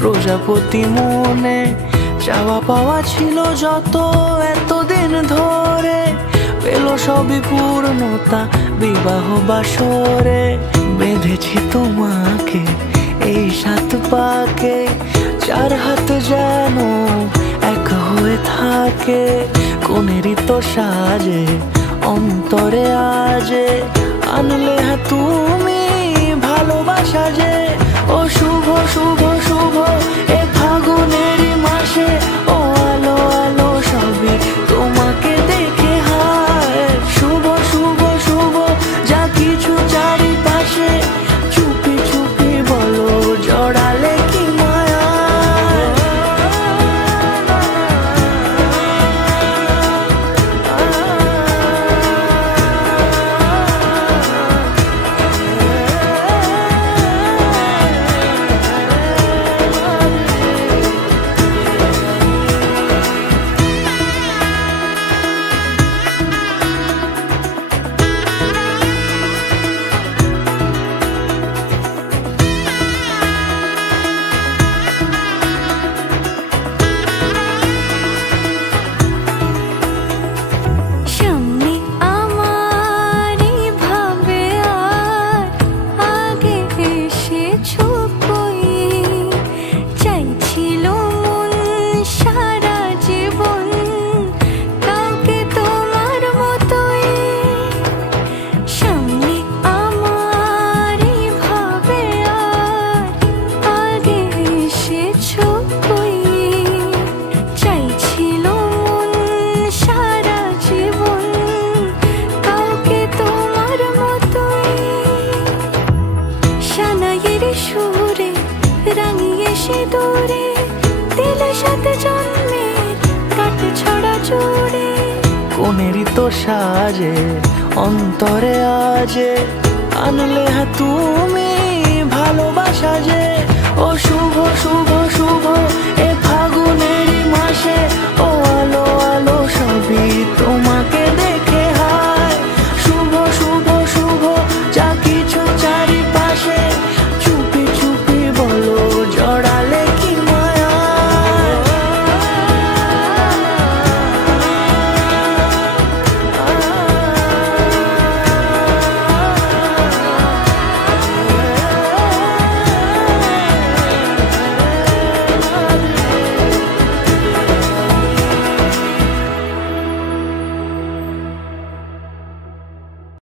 প্রজাপতি মনে চাওয়া পাওয়া ছিল যত এতদিন ধরে, পেল সবই পূর্ণতা বিবাহ বাসরে। বেঁধেছি তোমাকে এই 7 পাকে, 4 হাত যেন এক হয়ে থাকে। কোনেরই তো সাজে অন্তরে আজে, আনলে তুমি ভালোবাসা যে। ও শুভ শুভ শুভ এ ফাগুনেরই মাসে, ও আলো আলো সবই তোমাকে দেখে হায়। শুভ শুভ শুভ যা কিছু চারিপাশে, চুপি চুপি বলো জড়ালে কি মায়া। সুরে রাঙিয়ে সে দূরে দিলে 7 জন্মের কাট ছড়া জুড়ে। কোনেরই তো সাজে অন্তরে আজে, আনলে তুমি ভালোবাসা যে। ও শুভ শুভ